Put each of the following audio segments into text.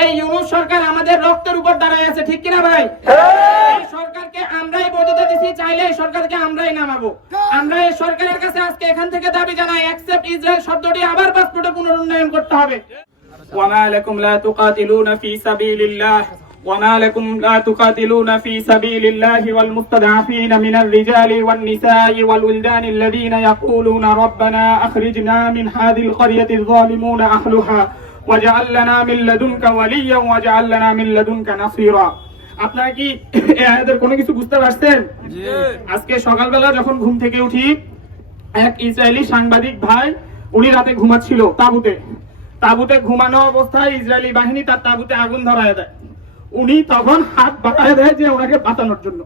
এই ইউনূস সরকার আমাদের রক্তের উপর দাঁড়ায় আছে, ঠিক কিনা ভাই? এই সরকারকে আমরাই বৈধতা দিছি, চাইলে এই সরকারকে আমরাই নামাবো। আমরা এই সরকারের কাছে আজকে এখান থেকে দাবি জানাই, অ্যাকসেপ্ট ইসরায়েল শব্দটি আবার পাসপোর্টে পুনরুন্নয়ন করতে হবে। ওয়ামা লাকুম লা তুকাতিলুনা ফি সাবিলিল্লাহ وما لكم لا تقاتلون في سبيل الله والمستضعفين من الرجال والنساء والولدان الذين يقولون ربنا أخرجنا من هذه القرية الظالمون أهلها واجعل لنا من لدنك وليا واجعل لنا من لدنك نصيرا। আপনারা কি এই আয়াতের কোনো কিছু বুঝতে পারছেন? আজকে সকালবেলা যখন ঘুম থেকে উঠি, এক ইসরায়েলি সাংবাদিক ভাই, উনি রাতে ঘুমাচ্ছিল তাঁবুতে ঘুমানো অবস্থায় ইসরায়েলি বাহিনী তার তাঁবুতে আগুন ধরায় দেয়। উনি তখন হাত বাড়ায় দেয় যে ওনাকে বাঁচানোর জন্য।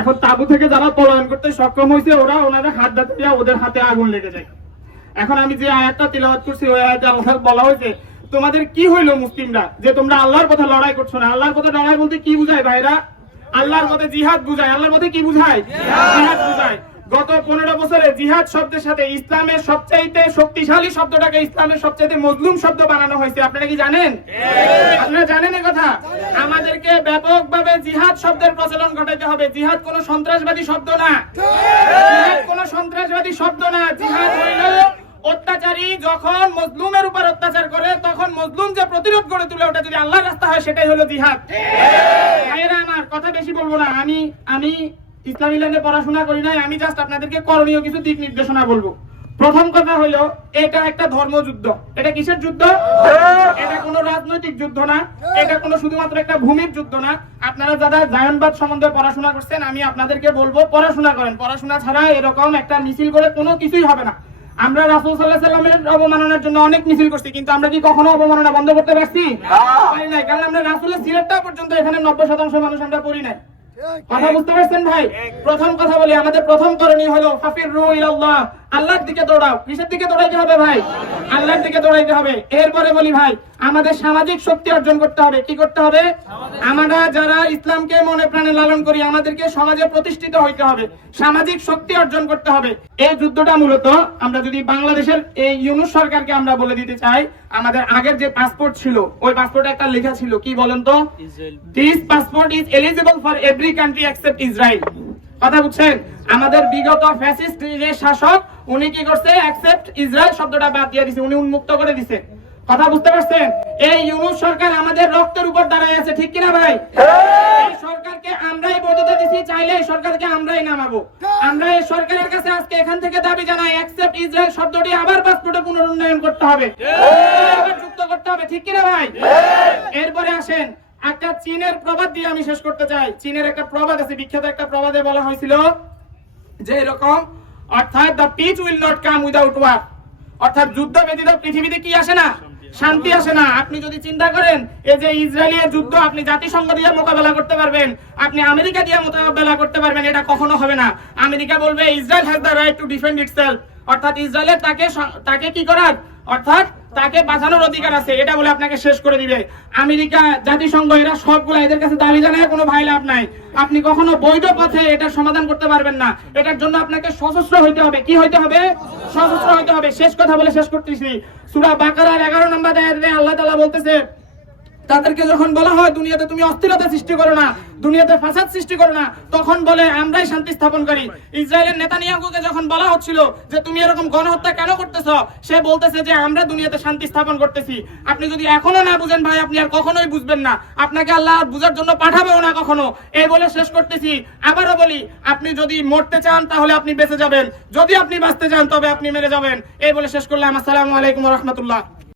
এখন তাঁবু থেকে যারা পলায়ন করতে সক্ষম হয়েছে ওনাদের হাত দাঁতে দিয়ে ওদের হাতে আগুন লেগে যায়। এখন আমি যে আয়াতটা তিলাওয়াত করছি ওই আয়াতে আল্লাহ বলা হয়েছে, তোমাদের কি হইলো মুসলিমরা যে তোমরা আল্লাহর পথে লড়াই করছো না? আল্লাহর পথে লড়াই বলতে কি বুঝায় ভাইরা? আল্লাহর পথে জিহাদ বুঝায়। আল্লাহর পথে কি বুঝায়? জিহাদ বুঝায়। গত 15 বছরে জিহাদ শব্দের সাথে ইসলামের সবচাইতে শক্তিশালী শব্দটাকে ইসলামের সবচাইতে মজলুম শব্দ বানানো হয়েছে। আপনারা কি জানেন? আপনারা জানেন এই কথা? আমাদেরকে ব্যাপকভাবে জিহাদ শব্দের প্রচলন ঘটাইতে হবে। জিহাদ কোনো সন্ত্রাসবাদী শব্দ না, জিহাদ কোনো সন্ত্রাসবাদী শব্দ না। জিহাদ হইল অত্যাচারী যখন মজলুমের উপর অত্যাচার করে তখন মজলুম যে প্রতিরোধ গড়ে তুলে ওটা যদি আল্লাহর রাস্তা হয় সেটাই হলো জিহাদ। ভাইয়েরা আমার, কথা বেশি বলবো না। আমি ইসলামী লাইনে পড়াশোনা করি নাই, আমি জাস্ট আপনাদেরকে করণীয় কিছু দিক নির্দেশনা বলবো। প্রথম কথা হলো, এটা একটা ধর্মযুদ্ধ। এটা কিসের যুদ্ধ? এটা কোনো রাজনৈতিক যুদ্ধ না, এটা কোনো শুধুমাত্র একটা ভূমির যুদ্ধ না। আপনারা যারা জায়নবাদ সম্বন্ধে পড়াশোনা করছেন, আমি আপনাদেরকে বলবো পড়াশোনা করেন। পড়াশোনা ছাড়া এরকম একটা মিছিল করে কোনো কিছুই হবে না। আমরা রাসূল সাল্লাল্লাহু আলাইহি ওয়াসাল্লামের অবমাননার জন্য অনেক মিছিল করছি, কিন্তু আমরা কি কখনো অবমাননা বন্ধ করতে পারছি? পারি নাই, কারণ আমরা রাসূলের সিরাতটা পর্যন্ত এখানে 90% মানুষ আমরা পড়ি নাই। কথা বুঝতে পারছেন ভাই? প্রথম কথা বলি, আমাদের প্রথম করণীয় হলো ফাফিরু ইলাল্লাহ, আল্লাহর দিকে দৌড়াও। কিসের দিকে দৌড়াইতে হবে ভাই? আল্লাহর দিকে দৌড়াইতে হবে। এরপরে বলি ভাই, আমাদের সামাজিক শক্তি অর্জন করতে হবে। কি করতে হবে? আমরা যারা ইসলামকে মনে প্রাণে লালন করি, আমাদেরকে সমাজে প্রতিষ্ঠিত হইতে হবে, সামাজিক শক্তি অর্জন করতে হবে। এই যুদ্ধটা মূলত আমরা যদি বাংলাদেশের এই ইউনূস সরকারকে আমরা বলে দিতে চাই, আমাদের আগের যে পাসপোর্ট ছিল ওই পাসপোর্টে একটা লেখা ছিল, কি বলেন তো? This passport is eligible for every country except Israel. কথা বুঝছেন? আমাদের বিগত ফ্যাসিস্ট যে শাসক উনি কি করছে? অ্যাকসেপ্ট ইসরায়েল শব্দটা বাদ দিয়ে দিছে, উনি উন্মুক্ত করে দিছে। কথা বুঝতে পারছেন? এই ইউনূস সরকার আমাদের রক্তের উপর দাঁড়ায় আছে, ঠিক কিনা ভাই? এই সরকারকে আমরাই বৈধতা দিছি, চাইলে এই সরকারকে আমরাই নামাবো। আমরা এই সরকারের কাছে আজকে এখান থেকে দাবি জানাই, অ্যাকসেপ্ট ইসরায়েল শব্দটি আবার পাসপোর্টে পুনরুন্নয়ন করতে হবে, আবার যুক্ত করতে হবে, ঠিক কিনা ভাই? এরপরে আসেন, একটা চীনের প্রবাদ দিয়ে আমি শেষ করতে চাই। চীনের একটা প্রবাদ আছে, বিখ্যাত একটা প্রবাদে বলা হয়েছিল যে এরকম, অর্থাৎ the peace will not come without war, অর্থাৎ যুদ্ধ ব্যতীত পৃথিবীতে কি আসে না? শান্তি আসে না। আপনি যদি চিন্তা করেন এই যে ইসরায়েলের যুদ্ধ আপনি জাতিসংঘ দিয়ে মোকাবেলা করতে পারবেন, আপনি আমেরিকা দিয়ে মোকাবেলা করতে পারবেন, এটা কখনো হবে না। আমেরিকা বলবে Israel has the right to defend itself, অর্থাৎ ইসরায়েলের তাকে কি করার, অর্থাৎ তাকে বাঁচানোর অধিকার আছে, এটা বলে আপনাকে শেষ করে দিবে। আমেরিকা, জাতিসংঘ, এরা সবগুলো এদের কাছে দাবি জানায় কোনো ভাই লাভ নাই। আপনি কখনো বৈধ পথে এটার সমাধান করতে পারবেন না। এটার জন্য আপনাকে সশস্ত্র হইতে হবে। কি হইতে হবে? সশস্ত্র হইতে হবে। শেষ কথা বলে শেষ করতেছি। সূরা বাকারার 11 নম্বর আয়াতে আল্লাহ তাআলা বলতেছে, তাদেরকে যখন বলা হয় দুনিয়াতে তুমি অস্থিরতা সৃষ্টি করো না, দুনিয়াতে ফাসাদ সৃষ্টি করো না, তখন বলে আমরাই শান্তি স্থাপন করি। ইসরায়েলের নেতানিয়াহুকে যখন বলা হচ্ছিল যে তুমি এরকম গণহত্যা কেন করতেছ, সে বলতেছে যে আমরা দুনিয়াতে শান্তি স্থাপন করতেছি। আপনি যদি এখনো না বুঝেন ভাই, আপনি আর কখনোই বুঝবেন না, আপনাকে আল্লাহ বুঝার জন্য পাঠাবেও না কখনো। এই বলে শেষ করতেছি। আবারও বলি, আপনি যদি মরতে চান তাহলে আপনি বেঁচে যাবেন, যদি আপনি বাঁচতে চান তবে আপনি মেরে যাবেন। এই বলে শেষ করলাম। আসসালামু আলাইকুম ওয়া রাহমাতুল্লাহ।